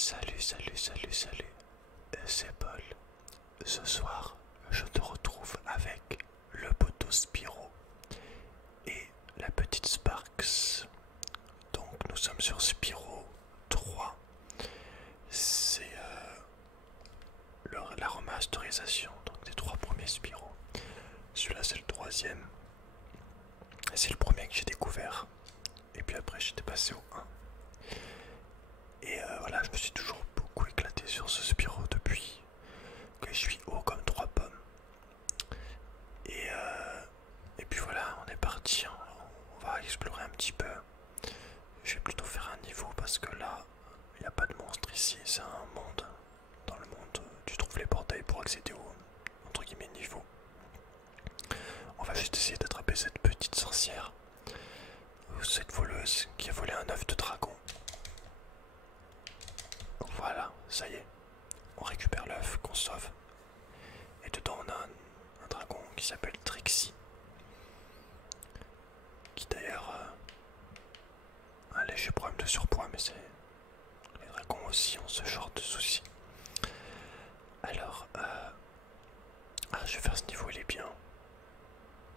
Salut, c'est Paul. Ce soir, je te retrouve avec le poteau Spyro et la petite Sparks. Donc nous sommes sur Spyro 3. C'est la remasterisation donc, des trois premiers Spyro. Celui-là c'est le troisième. C'est le premier que j'ai découvert. Et puis après j'étais passé au 1. Et voilà, je me suis toujours beaucoup éclaté sur ce Spyro depuis que je suis haut comme trois pommes. Et puis voilà, on est parti, hein. On va explorer un petit peu. Je vais plutôt faire un niveau parce que là, il n'y a pas de monstre ici, c'est un monde. Dans le monde, tu trouves les portails pour accéder au entre guillemets niveau. On va juste essayer d'attraper cette petite sorcière, ou cette voleuse qui a volé un œuf de dragon. Voilà, ça y est, on récupère l'œuf qu'on sauve. Et dedans on a un dragon qui s'appelle Trixie. Qui d'ailleurs a un léger problème de surpoids, mais c'est... Les dragons aussi ont ce genre de soucis. Alors, je vais faire ce niveau, il est bien.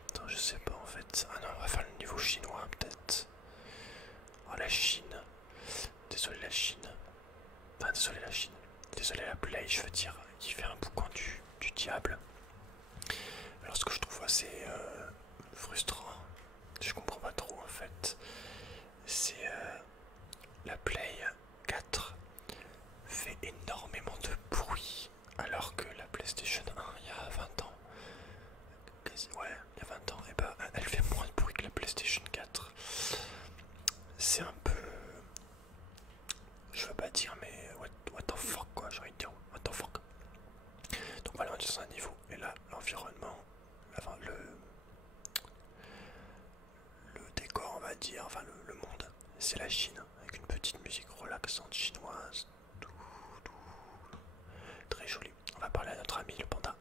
Attends, je sais pas en fait. Ah non, on va faire le niveau chinois peut-être. Oh la Chine. Désolé la Chine. Ah désolé la Chine. Désolé la Play, je veux dire, qui fait un boucan du diable. Alors ce que je trouve assez frustrant, je comprends pas trop en fait, c'est la Play 4 fait énormément de bruit alors que la PlayStation 1 il y a 20 ans, ouais, il y a 20 ans, et bah elle fait moins de bruit que la PlayStation 4. C'est un peu, je veux pas dire mais what the fuck quoi, j'ai envie de dire what the fuck. Donc voilà, on est dans un niveau et là l'environnement, le décor on va dire, enfin le monde, c'est la Chine avec une petite musique relaxante chinoise, très jolie. On va parler à notre ami le panda.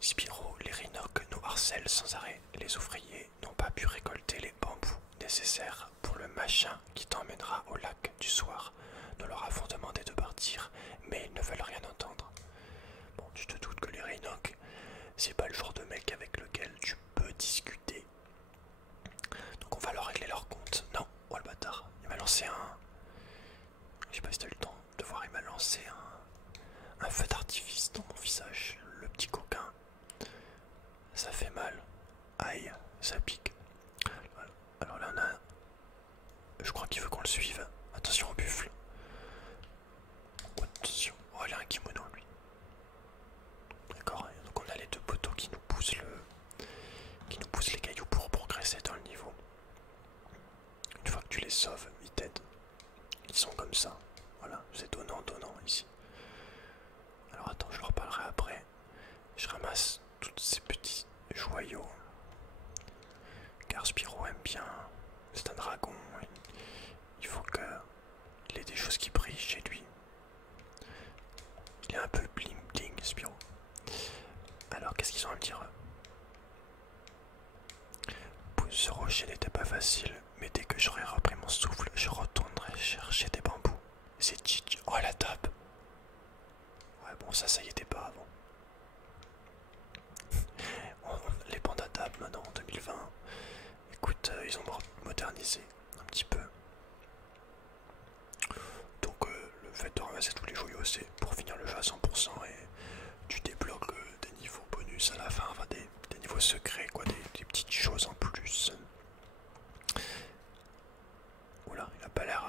Spyro, les Rhinocs nous harcèlent sans arrêt. Les ouvriers n'ont pas pu récolter les bambous nécessaires pour le machin qui t'emmènera au lac du soir. Nous leur avons demandé de partir, mais ils ne veulent rien entendre. Bon, tu te doutes que les Rhinocs, c'est pas le genre de mec avec lequel tu peux discuter. Donc on va leur régler leur compte. Non, oh le bâtard, il m'a lancé un... Je sais pas si t'as eu le temps de voir, il m'a lancé un feu d'artifice dans mon visage, le petit coquin. Ça fait mal. Aïe, ça pique. Alors là on a... Je crois qu'il veut qu'on le suive. Attention au buffle. Oh, attention. Oh il a un kimono lui. D'accord, donc on a les deux poteaux qui nous poussent les cailloux pour progresser dans le niveau. Une fois que tu les sauves, ils t'aident. Ils sont comme ça. Voilà, c'est donnant ici. Alors attends, je leur parlerai après. Je ramasse tous ces petits joyaux. Car Spyro aime bien. C'est un dragon. Il faut qu'il ait des choses qui brillent chez lui. Il est un peu bling bling, Spyro. Alors qu'est-ce qu'ils ont à me dire? Ce rocher n'était pas facile, mais dès que j'aurai repris mon souffle, je retournerai chercher des bambous. C'est Chichi. Oh la table. Ouais bon ça y était pas avant. Les pandas table maintenant en 2020. Écoute, ils ont modernisé un petit peu. Donc le fait de ramasser tous les joyaux c'est pour finir le jeu à 100% et tu débloques des niveaux bonus à la fin, enfin des niveaux secrets quoi, des petites choses en plus. Oula, il a pas l'air...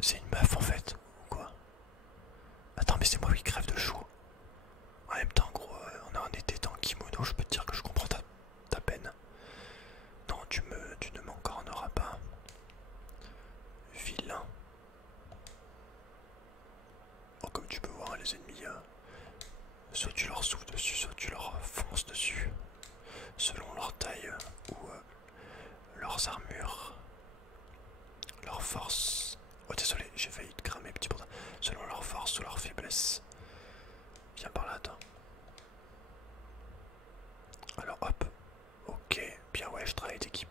C'est une meuf en fait, ou quoi? Attends mais c'est moi qui crève de chaud. En même temps gros, on est en été en kimono, je peux te dire que je comprends ta peine. Non, tu ne m'encorneras pas. Vilain. Oh, comme tu peux voir, les ennemis, soit tu leur souffles dessus, soit tu leur fonces dessus. Selon leur taille ou leurs armures, leur force. Oh, désolé, j'ai failli te cramer, petit panda. Selon leur force ou leur faiblesse. Viens par là, attends. Alors, hop. Ok, bien ouais, je travaille d'équipe.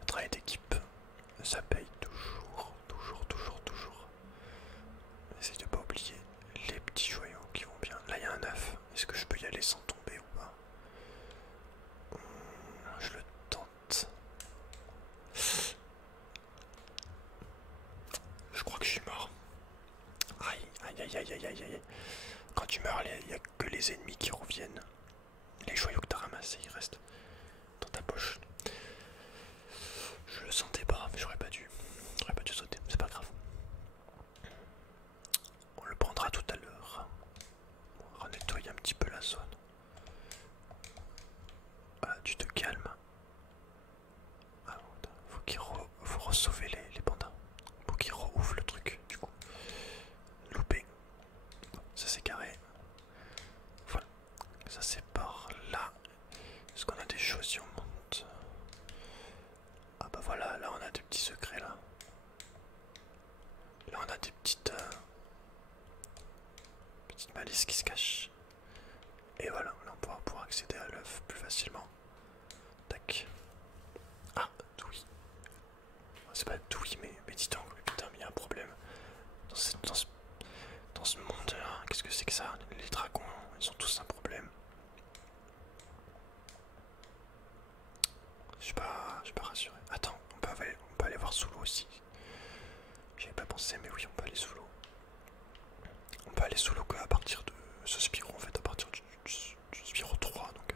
Le travail d'équipe, ça paye toujours. Je crois que je suis mort. Aïe, aïe, aïe, aïe, aïe, aïe, aïe. Quand tu meurs, il n'y a que les ennemis qui reviennent. Les joyaux que t'as ramassés, ils restent dans ta poche. Je le sentais pas, mais j'aurais pas dû. J'aurais pas dû sauter, c'est pas grave. On le prendra tout à l'heure. On va nettoyer un petit peu la zone. Ah, tu te calmes. Ah, faut re-sauver les pandas. Faut qu'ils re-ouvrent le truc, du coup. Loupé. Ça c'est carré. Voilà. Ça c'est par là. Est-ce qu'on a des choses si on monte? Ah bah voilà, là on a des petits secrets là. Là on a des petites malices qui se cachent. Et voilà, là on pourra pouvoir accéder à l'œuf plus facilement. Tac. Ah, oui. C'est pas oui, mais dis donc, putain, mais il y a un problème. Dans ce monde-là, qu'est-ce que c'est que ça? Les dragons, ils ont tous un problème. Je suis pas rassuré. Attends, on peut aller voir sous l'eau aussi. J'y avais pas pensé, mais oui, on peut aller sous l'eau. On peut aller sous l'eau qu'à partir de ce Spyro, en fait, à partir du Spyro 3, donc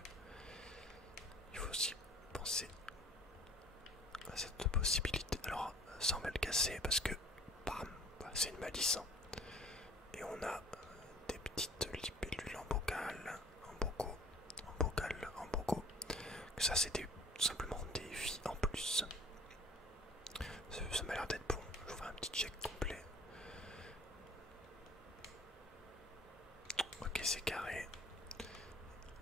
il faut aussi penser à cette possibilité. Alors, sans mal casser, parce que, bam, c'est une malice, hein. Et on a des petites libellules en bocal, en bocaux. Ça, c'est tout simplement des vies en plus. Ça m'a l'air d'être bon. Je vous fais un petit check complet. Ok, c'est carré.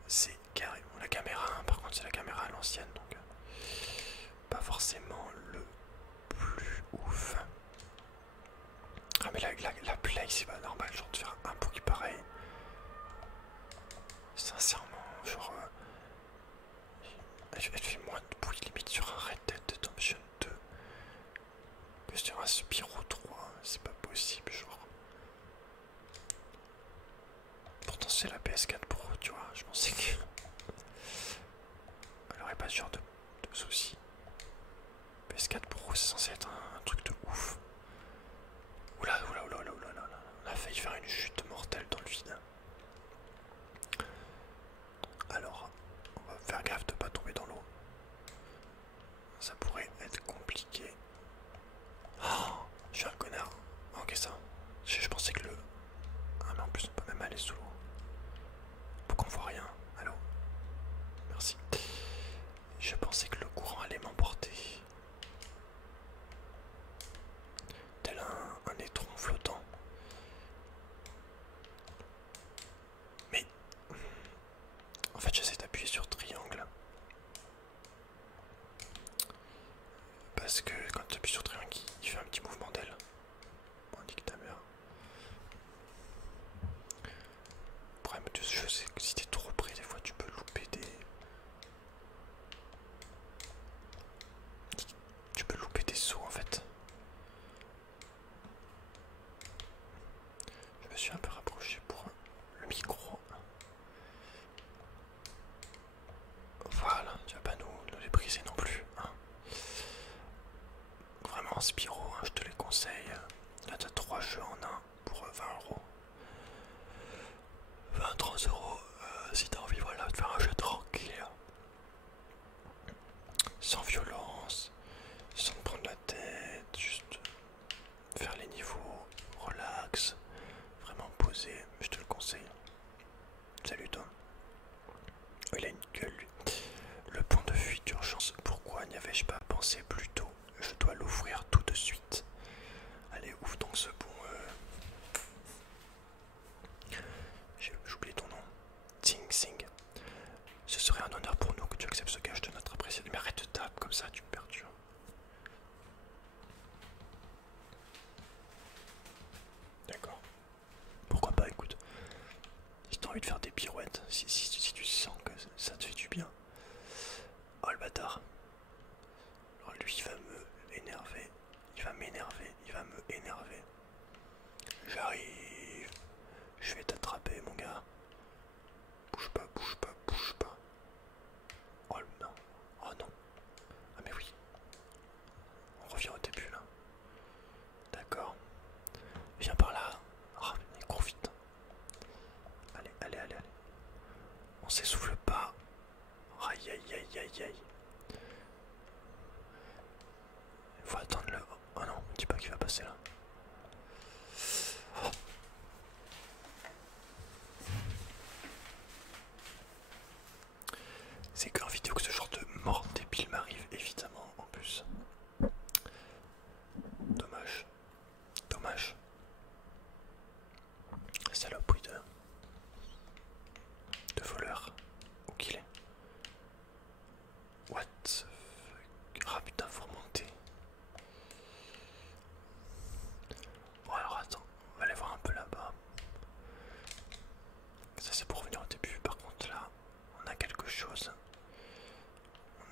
C'est carré. Bon, la caméra, hein, par contre, c'est la caméra à l'ancienne, donc pas forcément le plus ouf. Ah, mais la play, c'est pas normal, genre de faire un bruit pareil. Sincèrement, genre. Elle fait moins de bruit limite sur un Red Dead Redemption 2 que sur un Spyro 3. C'est pas possible, genre. Pourtant, c'est la PS4 Pro, tu vois. Je pensais que. Elle aurait pas ce genre de soucis. PS4 Pro, c'est censé être un truc de ouf. Oula, oula, oula, oula, oula, oula. On a failli faire une chute mortelle dans le vide. Alors, on va faire gaffe de pas tomber dans l'eau. Ça pourrait être compliqué. Oh, je suis un connard. Ok, ça. Je pensais que le. Ah, mais en plus, on peut même aller sous l'eau. Pourquoi on voit rien? Allô? Merci. Je pensais que le courant allait m'emporter. Tel un étron flottant. Mais. En fait, j'essaie d'appuyer sur triangle. Parce que quand tu appuies sur triangle, il fait un petit mouvement d'aile. Bon, nique ta mère. Le problème de ce jeu, c'est que si t'es trop près, des fois tu peux louper des sauts en fait. Je me suis un peu rapproché pour le micro. Voilà, tu vas pas nous les briser non plus, hein. Vraiment, Spyro, hein, je te les conseille. Là, t'as 3 jeux en un pour 20 €. 20-30 € si t'as envie, voilà, de faire un jeu tranquille. Sans violence, sans te prendre la tête, juste faire les niveaux, relax, vraiment posé, je te le conseille. Salut toi. Oh, il a une gueule lui. Le pont de fuite d'urgence, pourquoi n'y avais-je pas pensé plus tôt? Je dois l'ouvrir tout de suite. Allez, ouvre donc ce pont. J'oublie ton nom. Ting Sing. Ce serait un honneur pour nous que tu acceptes ce gage de notre appréciation. Mais arrête de taper comme ça, tu me perturbes. D'accord. Pourquoi pas, écoute. Si t'as envie de faire des pirouettes, si tu sens que ça te fait du bien. Oh le bâtard. Alors lui il va me énerver. Il va m'énerver. Il va me énerver. J'arrive. Je vais t'attraper mon gars. Bouge pas, bouge pas, bouge pas. Oh non. Oh non. Ah mais oui. On revient au début là. D'accord. me dis pas qu'il va passer là. C'est qu'en vidéo que ce genre de mort débile m'arrive, évidemment, en plus. Dommage. Dommage. Saloperie de voleur. Où qu'il est? What the fuck? Ah putain, faut remonter. Bon alors attends, on va aller voir un peu là-bas. Ça c'est pour revenir au début, par contre là, on a quelque chose.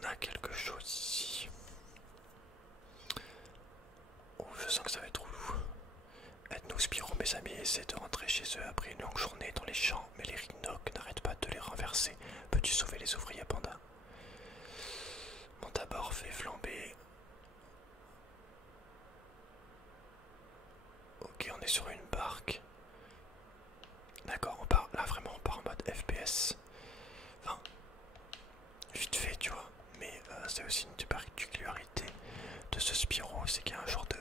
On a quelque chose ici. Oh, je sens que ça va être relou. Aide-nous Spyro mes amis, essaie de rentrer chez eux après une longue journée dans les champs, mais les Rhinocs n'arrêtent pas de les renverser. Peux-tu sauver les ouvriers panda? Mon d'abord fait flamber. Ok, on est sur une barque. D'accord, on part là vraiment on part en mode FPS. Enfin, vite fait tu vois. Mais c'est aussi une des particularités de ce Spyro, c'est qu'il y a un genre de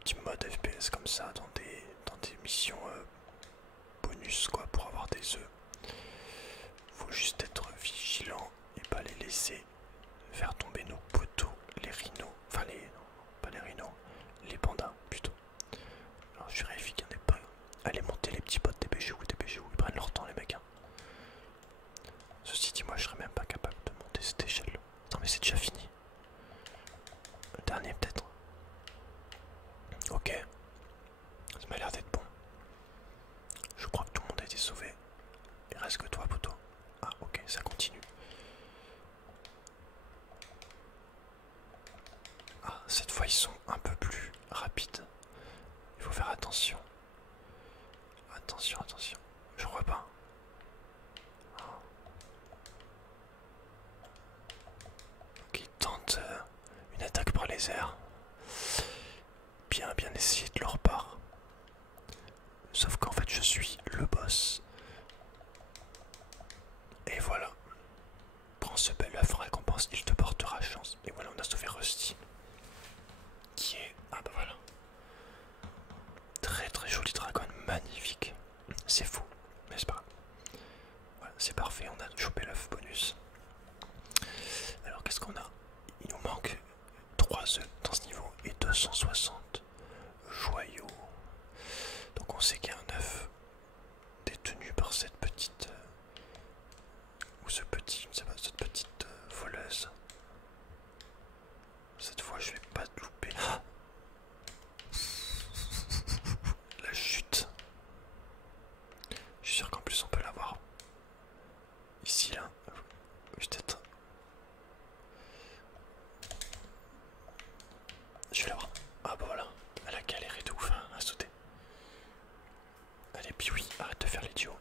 petit mode FPS comme ça dans des missions bonus quoi pour avoir des œufs. Faut juste être vigilant et pas les laisser faire tomber nos poteaux, les rhinos, enfin les, non, pas les rhinos, les pandas plutôt. Alors je vérifie qu'il n'y en ait pas. Allez monter les petits potes, dépêchez-vous, ils prennent leur temps les mecs. Hein. Ceci dit moi je serais même pas capable de monter cette échelle. Non mais c'est déjà fini. Le dernier peut-être. Ok. Ça m'a l'air d'être bon. Je crois que tout le monde a été sauvé. Il reste que toi poteau. Ah ok, ça continue. Ah, cette fois ils sont un peu plus rapides. Il faut faire attention. Attention, attention. Je vois pas. Oh. Ok, ils tentent une attaque par les airs. Bien essayé de leur part. Sauf qu'en fait je suis le boss. Et voilà. Prends ce bel œuf récompense, il te portera chance. Et voilà, on a sauvé Rusty. Qui est... Ah bah voilà. Très joli dragon, magnifique. C'est fou, mais c'est pas grave. Voilà, c'est parfait, on a chopé l'œuf bonus. Alors qu'est-ce qu'on a? Il nous manque 3 œufs dans ce niveau et 260 joyaux. Donc on sait qu'il y a un œuf détenu par cette petite... ou ce petit, je ne sais pas, cette petite voleuse. Cette fois je vais pas te louper. Ah, la chute. Je suis sûr qu'en plus on peut l'avoir. Ici là. Peut-être. Je vais l'avoir. Ah bah voilà. Elle a galéré de ouf hein, à sauter. Allez Piwi, arrête de faire l'idiot.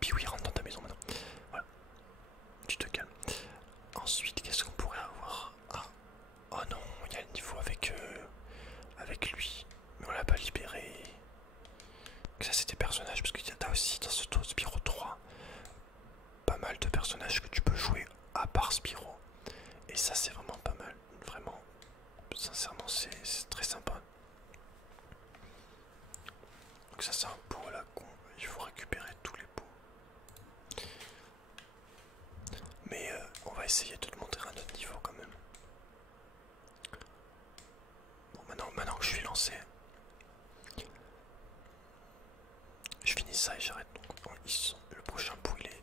Piwi, rentre dans ta maison maintenant. Voilà. Tu te calmes. Ensuite, qu'est-ce qu'on pourrait avoir? Ah. Oh non, il y a le niveau avec lui. Mais on l'a pas libéré. Ça c'est des personnages, parce qu'il y a aussi dans ce Spyro 3 pas mal de personnages que tu peux jouer à part Spyro. Et ça c'est vraiment pas mal. Vraiment, sincèrement c'est très sympa. Donc ça c'est un pot à la con. Il faut récupérer tous les pots. Mais on va essayer de te montrer un autre niveau quand même. Bon maintenant que je suis lancé, je finis ça et j'arrête. Donc le prochain pot il est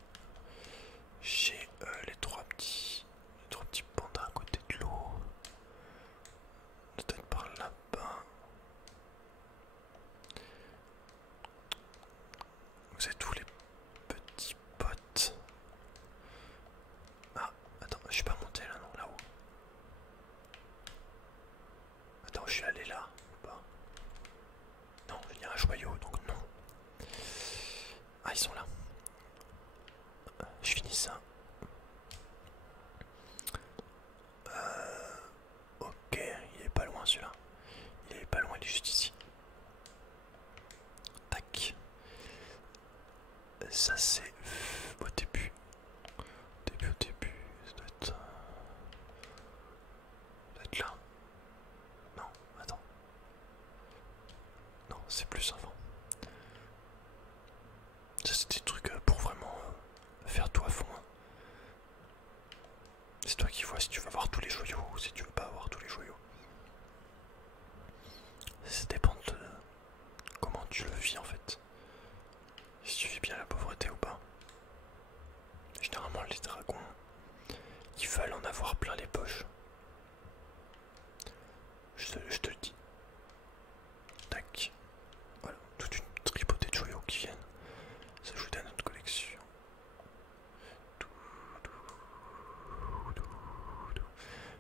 chez les trois petits pandas à côté de l'eau. Peut-être par là-bas. Vous êtes tous les petits potes. Ah, attends, je suis pas monté là, non, là-haut. Attends, je suis allé là, ou pas? Non, il y a un joyau, donc non. Ah, ils sont là. Je finis ça. Ok, il est pas loin celui-là. Il est pas loin, il est juste ici. Tac. Ça c'est au début. Au début, ça doit être être là. Non, attends. Non, c'est plus avant. Ça c'est des trucs pour vraiment faire tout à fond. Hein. C'est toi qui vois si tu veux avoir tous les joyaux ou si tu veux pas avoir tous les joyaux. Ça dépend de comment tu le vis en fait. Si tu vis bien la pauvreté ou pas. Généralement les dragons, ils veulent en avoir plein les poches. Je te le dis. Tac. Voilà, toute une tripotée de joyaux qui viennent s'ajouter à notre collection.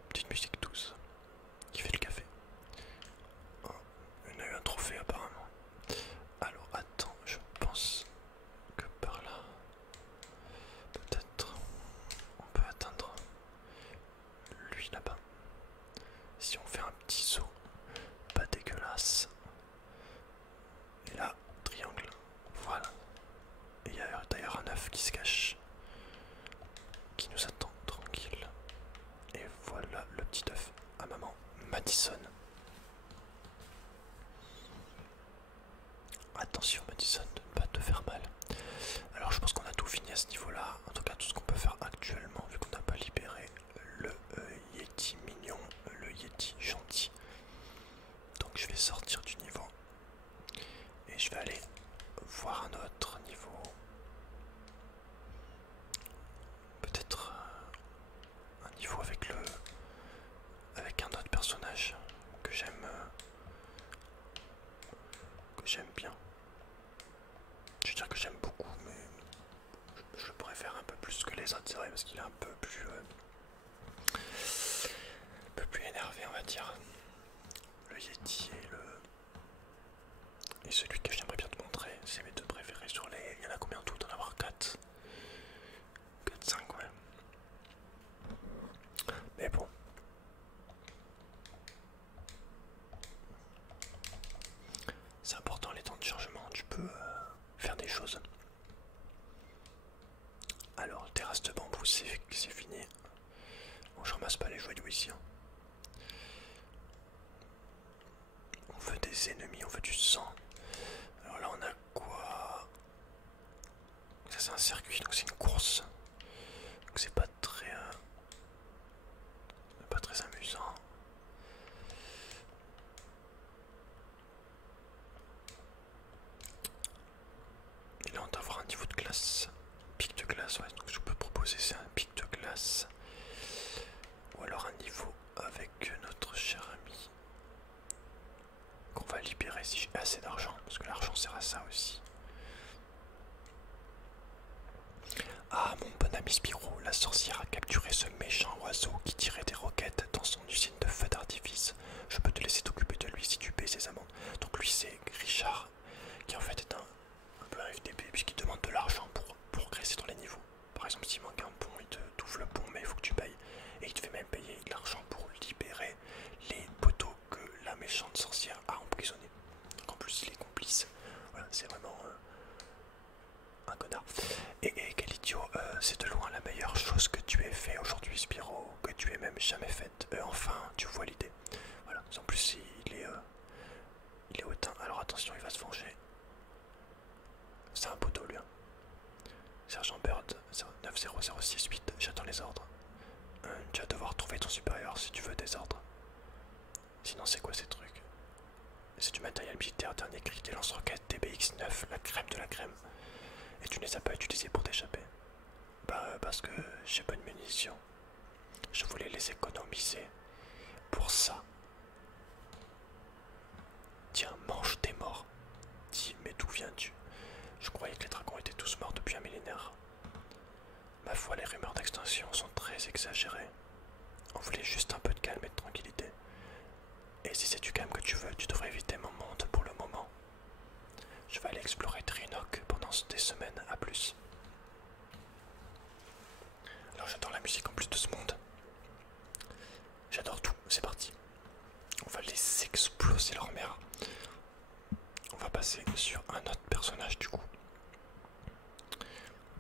Petite musique douce qui fait le café. Oh, on a eu un trophée apparemment. Alors attends, je pense que par là, peut-être on peut atteindre lui là-bas. Si on fait un petit saut, pas dégueulasse. Et là, triangle. Voilà. Et il y a d'ailleurs un œuf qui se cache, qui nous attend tranquille. Et voilà le petit œuf à maman Madison. Attention Madison de ne pas te faire mal. Alors je pense qu'on a tout fini à ce niveau-là. En tout cas tout ce qu'on peut faire actuellement, vu qu'on n'a pas libéré le Yeti mignon, le Yeti gentil. Donc je vais sortir du niveau. Et je vais aller voir un autre niveau. Peut-être un niveau avec un autre personnage que j'aime bien. Je veux dire que j'aime beaucoup, mais je le préfère un peu plus que les autres, c'est vrai, parce qu'il est un peu plus énervé, on va dire. Le Yeti et celui que j'aimerais bien te montrer, c'est mes deux préférés sur les... Il y en a combien en tout? D'en avoir 4? 4-5, ouais. Mais bon. C'est important les temps de chargement, tu peux faire des choses. Alors, terrasse de bambou, c'est fini. Bon, je ramasse pas les joyaux ici. Hein. On veut des ennemis, on veut du sang. Alors là, on a quoi? Ça, c'est un circuit, donc c'est une course. Donc c'est pas très amusant. Et là, on doit avoir un niveau de classe. Pic de glace, ouais. Donc je peux proposer, c'est un pic de glace. Ou alors un niveau avec notre cher ami. Qu'on va libérer si j'ai assez d'argent. Parce que l'argent sert à ça aussi. Ah, mon bon ami Spyro, la sorcière a capturé ce méchant oiseau qui tirait des roquettes dans son usine de feux d'artifice. Je peux te laisser t'occuper de lui si tu paies ses amendes. Donc lui c'est Richard, qui en fait est un peu un FDP puisqu'il demande de l'argent pour progresser dans les niveaux. Par exemple s'il manque un pont, il te t'ouvre le pont mais il faut que tu payes. Et il te fait même payer de l'argent pour libérer les poteaux que la méchante sorcière a emprisonnés. Donc en plus il est complice. Voilà, c'est vraiment... un connard. Et quel idiot, c'est de loin la meilleure chose que tu aies fait aujourd'hui Spyro, que tu aies même jamais faite. Enfin, tu vois l'idée. Voilà, en plus il est hautain. Alors attention, il va se venger. C'est un poteau lui. Hein. Sergent Bird 90068, j'attends les ordres. Tu vas devoir trouver ton supérieur si tu veux des ordres. Sinon c'est quoi ces trucs? C'est du matériel militaire, dernier cri, des lance-roquettes, TBX-9, la crème de la crème. Et tu ne les as pas utilisés pour t'échapper? Bah parce que j'ai pas de munitions. Je voulais les économiser pour ça. Tiens, mange tes morts. Dis, mais d'où viens-tu? Je croyais que les dragons étaient tous morts depuis un millénaire. Ma foi, les rumeurs d'extinction sont très exagérées. On voulait juste un peu de calme et de tranquillité. Et si c'est du calme que tu veux, tu devrais éviter mon monde pour le moment. Je vais aller explorer Trinok pendant des semaines à plus. Alors j'adore la musique en plus de ce monde. J'adore tout, c'est parti. On va les exploser leur mère. On va passer sur un autre personnage du coup.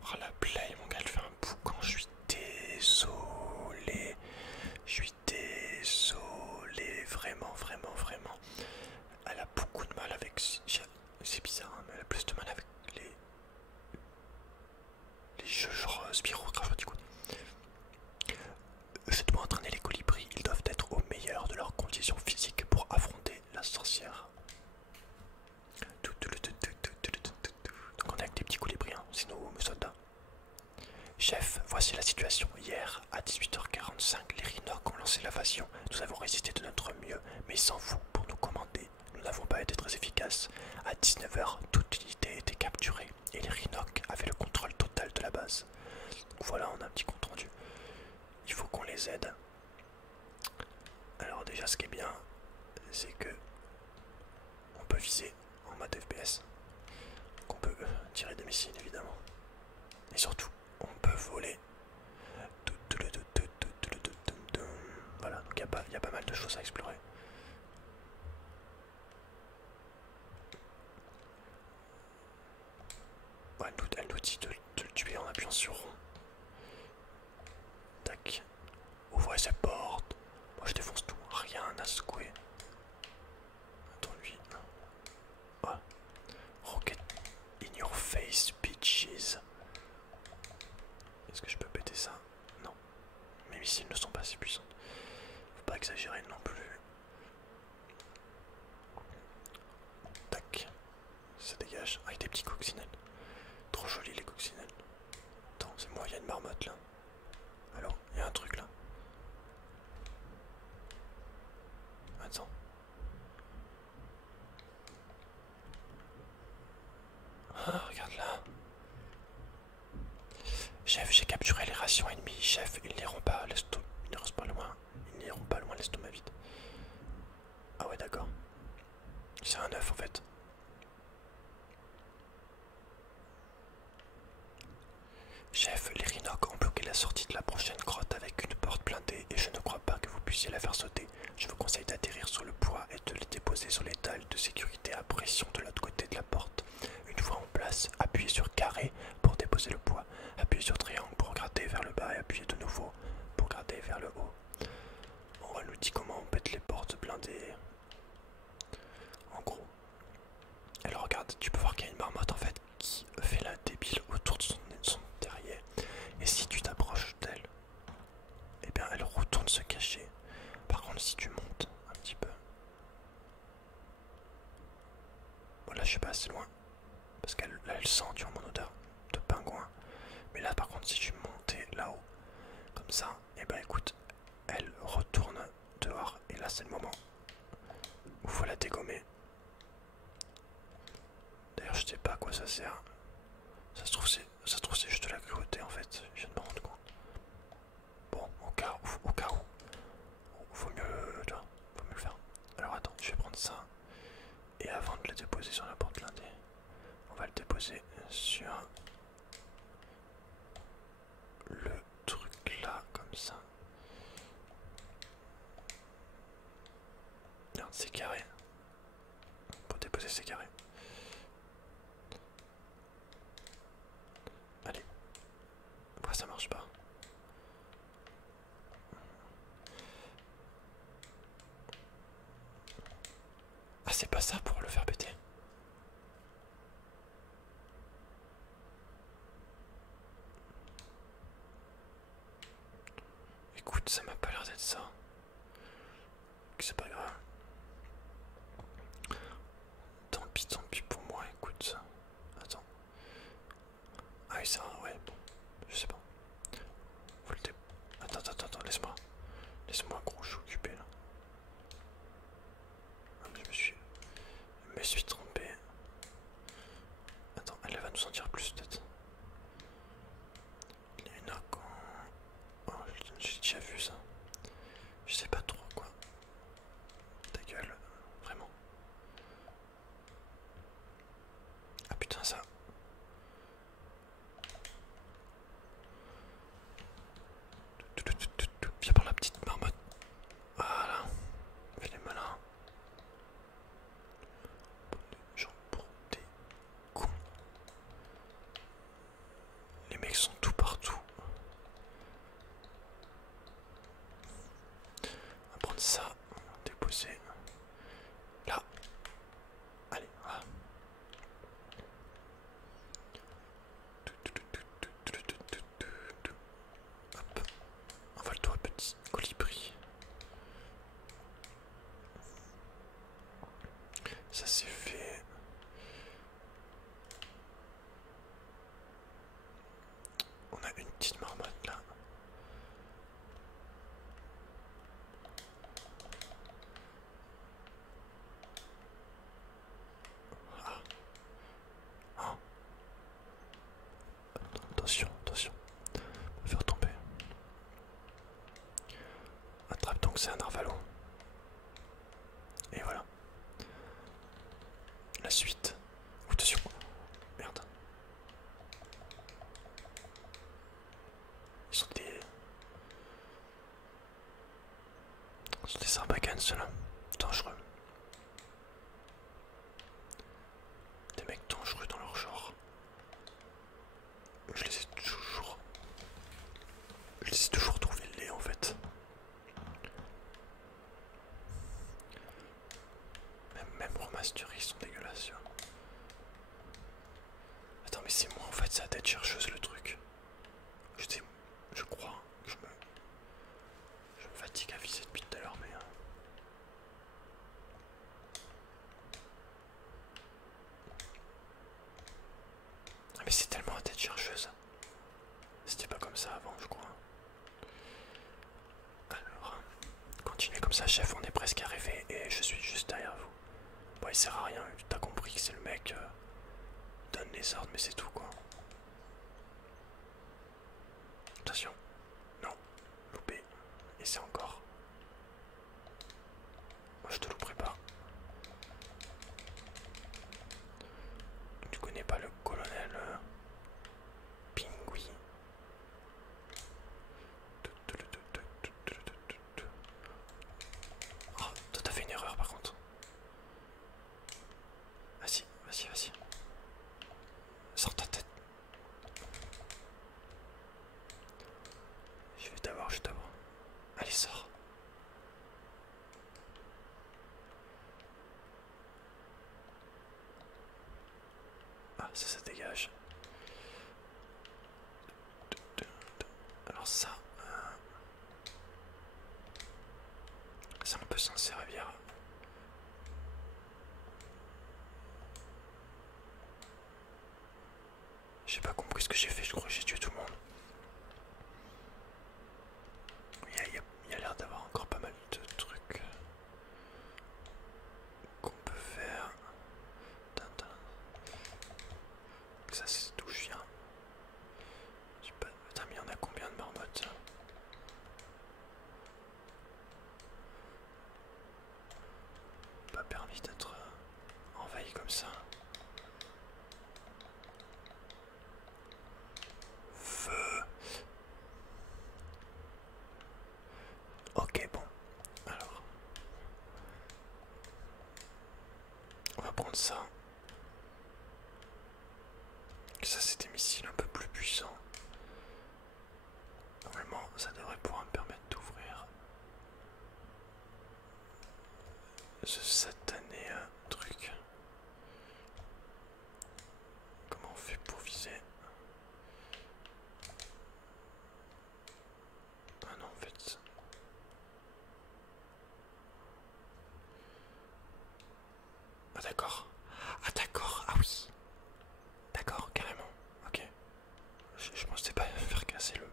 Oh la play, mon gars, elle fait un boucan, je suis désolé. Je suis désolé. il s'en fout pour nous commander. Nous n'avons pas été très efficaces. À 19 h, toute unité était capturée et les Rhinocs avaient le contrôle total de la base. Donc voilà, on a un petit compte rendu. Il faut qu'on les aide. Alors déjà, ce qui est bien, c'est que on peut viser en mode FPS. Qu'on peut tirer des missiles évidemment. Et surtout, on peut voler. Voilà, donc il y a pas mal de choses à explorer. Ouais, elle nous dit de le tuer en appuyant sur rond. Tac. Ouvrez ces portes. Moi je défonce tout, rien à secouer. Attends lui. Voilà. Rocket in your face, bitches. Est-ce que je peux péter ça? Non. Mes missiles ne sont pas si puissants. Faut pas exagérer non plus. Tac. Ça dégage. Avec des petits coccinelles. Trop joli les coccinelles. Attends, c'est moi, il y a une marmotte là. Alors, il y a un truc là. Attends. Ah, regarde là. Chef, j'ai capturé les rations ennemies. Chef, ils n'iront pas à l'estomac. Ils n'iront pas loin. Ils n'iront pas loin l'estomac vide. Ah ouais, d'accord. C'est un œuf en fait. Chef, les Rhinocs ont bloqué la sortie de la prochaine grotte avec une porte blindée et je ne crois pas que vous puissiez la faire sauter. Je vous conseille d'atterrir sur le poids et de les déposer sur les dalles de sécurité à pression de l'autre côté de la porte. Une fois en place, appuyez sur carré pour déposer le poids. Appuyez sur triangle pour gratter vers le bas et appuyez de nouveau pour gratter vers le haut. On nous dit comment on pète les portes blindées. En gros. Alors regarde, tu peux voir qu'il y a une marmotte en fait qui fait la débile autour de son derrière. Et si tu t'approches d'elle, eh bien elle retourne se cacher. Par contre si tu montes un petit peu. Bon là je suis pas assez loin. Parce qu'elle elle sent tu vois mon odeur de pingouin. Mais là par contre si tu montais là-haut, comme ça, et ben écoute, elle retourne dehors. Et là c'est le moment où il faut la dégommer. D'ailleurs je sais pas à quoi ça sert. Ça se trouve c'est juste de la cruauté en fait, je viens de me rendre compte. Bon, au cas où, faut mieux, tu vois, faut mieux le faire. Alors attends, je vais prendre ça. Et avant de le déposer sur la porte blindée, on va le déposer sur le truc là, comme ça. Regarde, c'est carré. Pour déposer c'est carré. Allez. Pourquoi ça marche pas? Ah c'est pas ça pour le faire péter. Écoute, ça m'a pas l'air d'être ça. C'est pas grave. Tant pis pour moi, écoute. Attends. Ah oui ça, ouais, bon. Je sais pas. Faut le Attends, laisse-moi. Laisse-moi gros, je suis occupé là. Ah, mais je me suis trompé. Attends, elle va nous en dire plus peut-être. Il y a une arc. Oh, j'ai déjà vu ça. Je sais pas trop quoi. Ta gueule, vraiment. Ah putain ça. Viens par la petite marmotte. Voilà. Fais les malins. Genre pour des cons. Les mecs sont tout partout. On va prendre ça. Déposer. Là. Allez, voilà. Hop. Envole-toi, petit colibri. Ça c'est fait. On a une petite marmotte là. cancel. Dangereux. Des mecs dangereux dans leur genre. Je les ai toujours. Je les ai toujours trouvés laids en fait. Même remastery, ils sont dégueulasses. Tu vois. Attends, mais c'est moi en fait, c'est la tête chercheuse le truc. Je crois que je me fatigue à viser depuis tout à l'heure, mais. Ah, mais c'est tellement la tête chercheuse. C'était pas comme ça avant, je crois. Alors, continuez comme ça, chef, on est presque arrivé et je suis juste derrière vous. Bon, il sert à rien, t'as compris que c'est le mec donne les ordres, mais c'est tout quoi. Attention, non, loupé, et c'est encore. Moi je te louperai pas. Tu connais pas le colonel Pingui? Oh, toi t'as fait une erreur par contre. Vas-y, vas-y, vas-y. Sors ta tête. Je vais t'avoir, je vais t'avoir. Allez, sors. Ah, ça dégage. Alors ça on peut s'en servir. J'ai pas compris ce que j'ai fait, je crois que j'ai tué tout le monde. Il y a l'air d'avoir encore pas mal de trucs qu'on peut faire. Ça c'est d'où je viens. Putain, mais il y en a combien de marmottes? Pas permis d'être envahi comme ça. Feu. Ok, bon. Alors. On va prendre ça. Ça c'est des missiles un peu plus puissants. Normalement ça devrait pouvoir me permettre d'ouvrir ce satané truc. Comment on fait pour viser? Ah non en fait. Ah d'accord. Ah d'accord, ah oui. D'accord, carrément. Ok. Je pensais pas faire casser le.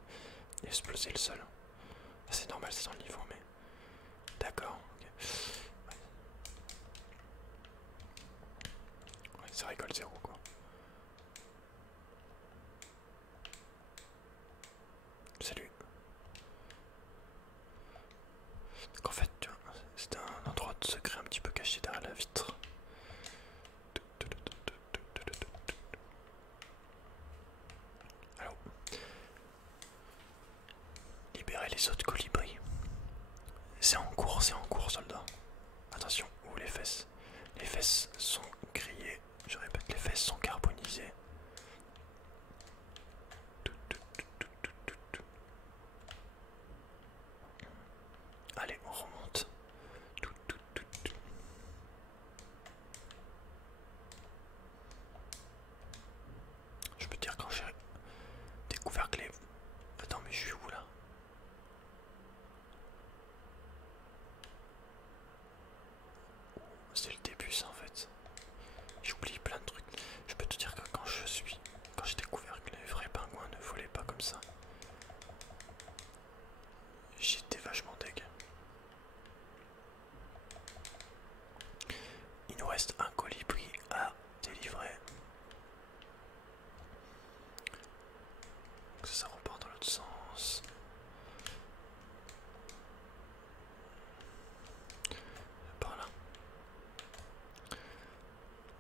Exploser le sol. Ah, c'est normal, c'est dans le niveau, mais. D'accord, ok. Ouais, ça rigole zéro quoi. Salut. Donc en fait, tu vois, c'était un endroit de secret un petit peu caché derrière la vitre. Alors, libérer les autres colibris. C'est en cours, soldat. Attention, où les fesses? Les fesses sont grillées. Je répète, les fesses sont carbonisées. Allez, on remonte. Je peux te dire quand j'ai découvert que les... Attends, mais je suis où là? C'est le début ça en fait. J'oublie plein de trucs. Je peux te dire que quand j'ai découvert que les vrais pingouins ne volaient pas comme ça, j'étais vachement deg. Il nous reste un colibri à délivrer. Donc ça repart dans l'autre sens. Par là.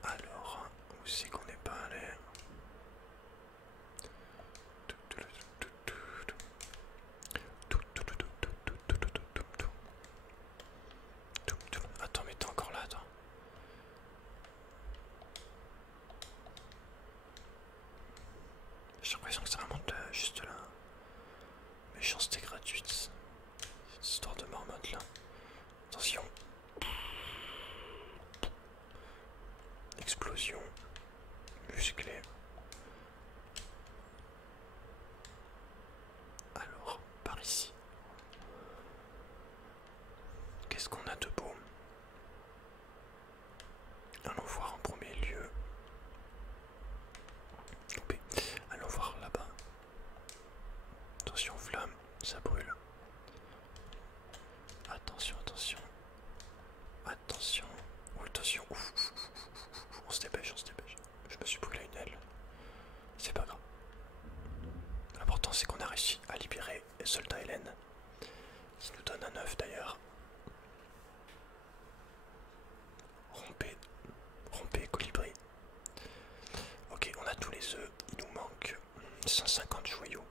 Alors, où c'est qu'on n'est pas allé? j'ai l'impression que c'est vraiment juste la méchanceté gratuite. Cette histoire de marmotte là. Attention. Explosion. Musclée. Alors, par ici. Qu'est-ce qu'on a de beau? Allons voir en premier lieu. Loupé. Allons voir là-bas. Attention, flamme, ça brûle. Attention, attention. Attention. Oh, attention. Ouf, ouf, ouf, ouf. On se dépêche, on se dépêche. Je me suis brûlé une aile. C'est pas grave. L'important c'est qu'on a réussi à libérer le soldat Hélène. Qui nous donne un œuf d'ailleurs. Rompez. Rompez, colibri. Ok, on a tous les œufs. Il nous manque 150 joyaux.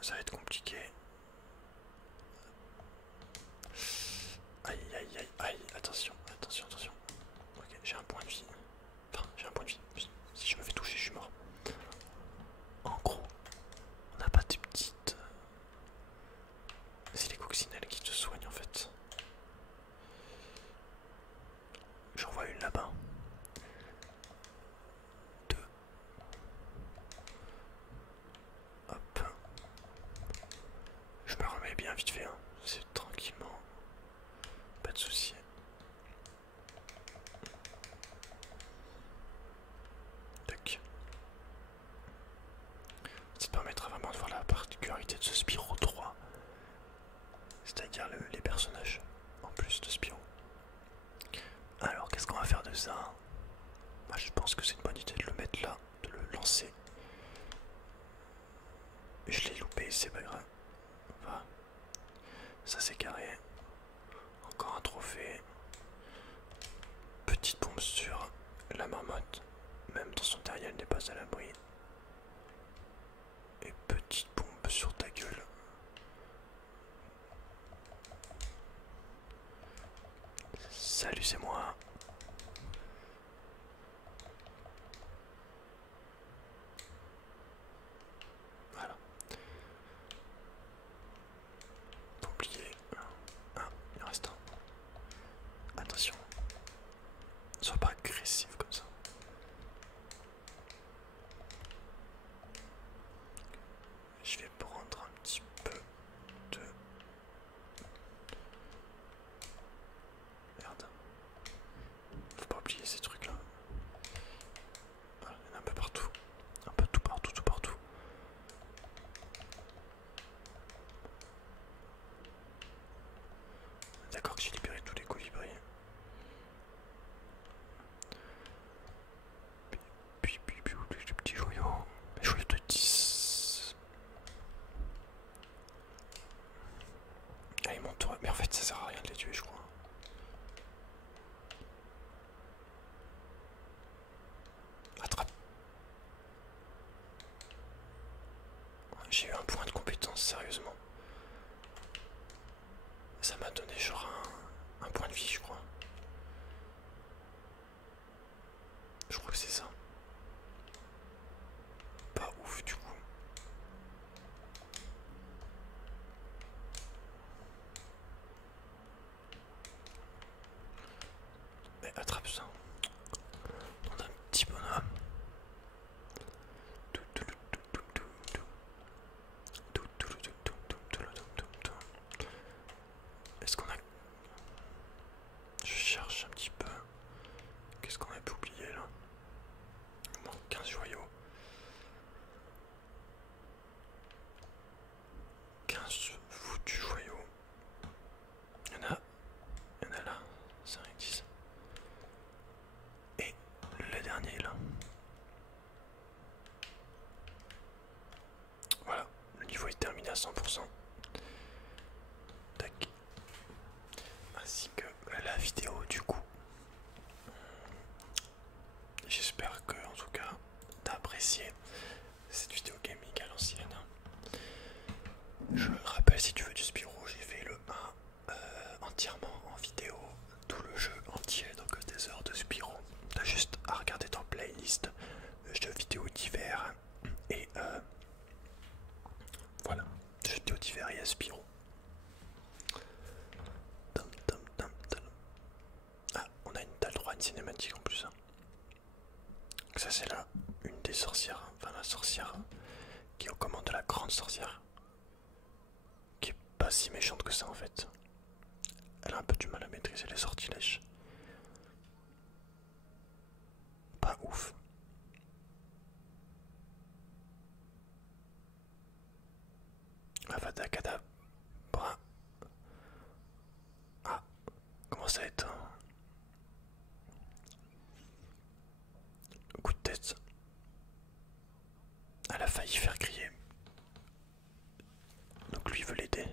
Ça va être compliqué. Aïe aïe aïe aïe, attention, attention, attention. Ok, j'ai un point de vie. Enfin, j'ai un point de vie. Si je me fais toucher, je suis mort. En gros, on n'a pas des petites... C'est les coccinelles qui te soignent en fait. J'en vois une là-bas. Deux. Hop. Je me remets bien vite fait, hein. C'est tranquillement. Pas de soucis. Tac. Ça te permettra vraiment de voir la particularité de ce Spyro 3. C'est-à-dire les personnages en plus de Spyro. Alors qu'est-ce qu'on va faire de ça? Moi je pense que c'est une bonne idée de le mettre là, de le lancer. Je l'ai loupé, c'est pas grave. Voilà. Ça c'est carré. Encore un trophée. Petite bombe sur la marmotte. Même dans son terrier, elle n'est pas à l'abri. Et petite bombe sur ta gueule. Salut, c'est moi. Voilà. Faut oublier. Ah, il en reste un. Attention. Sois pas agressif comme ça. Je vais prendre un petit peu de... Merde. Faut pas oublier ces trucs là. Voilà, il y en a un peu partout. Un peu tout partout, tout partout. D'accord que j'ai libéré tous les colibris. Puis, les petits joyaux. Les joyaux de 10. Ah, ils montent. Mais en fait, ça sert à rien de les tuer, je crois. Attrape. J'ai eu un point de compétence, sérieusement. Ça m'a donné genre un point de vie, je crois. Je crois que c'est ça. Pas ouf du coup. Mais attrape ça. On a un petit bonhomme. Est-ce qu'on a... Je cherche un petit peu. Qu'est-ce qu'on a pu oublier là? Il manque 15 joyaux. 15 foutus joyaux. Il y en a là. 5, 10. un peu du mal à maîtriser les sortilèges. Pas ouf. Avada Kedavra. Ah, comment ça va être un coup de tête. Elle a failli faire crier. Donc lui veut l'aider.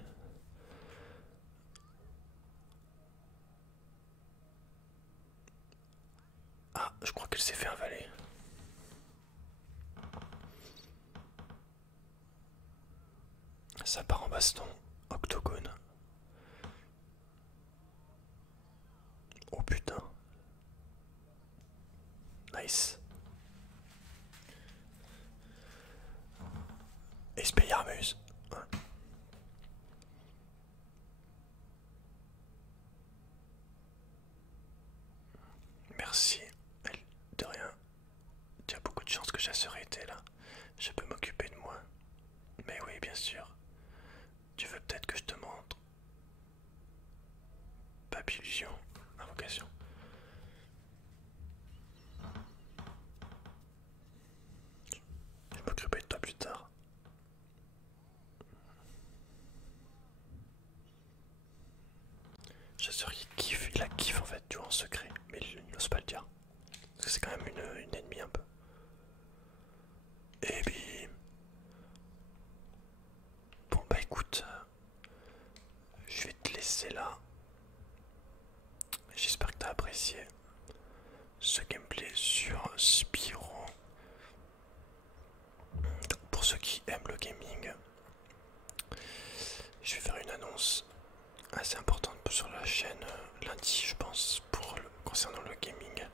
Ah, je crois qu'elle s'est fait avaler. Ça part en baston. Octogone. Oh putain. Nice. Expelliarmus. Ouais. Merci. De rien. Tu as beaucoup de chance que Chasseur ait été là. Je peux m'occuper de moi. Mais oui, bien sûr. Tu veux peut-être que je te montre. Papillusion. Invocation. Je m'occuperai de toi plus tard. Chasseur il kiffe, il la kiffe en fait, tu vois, en secret. Mais il n'ose pas le dire. Parce que c'est quand même une ennemie un peu. Et puis... Bon bah écoute, je vais te laisser là. J'espère que tu as apprécié ce gameplay sur Spyro. Pour ceux qui aiment le gaming, je vais faire une annonce assez importante sur la chaîne lundi, je pense, concernant le gaming.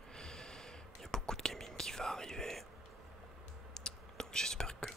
Il y a beaucoup de gaming qui va arriver. Donc j'espère que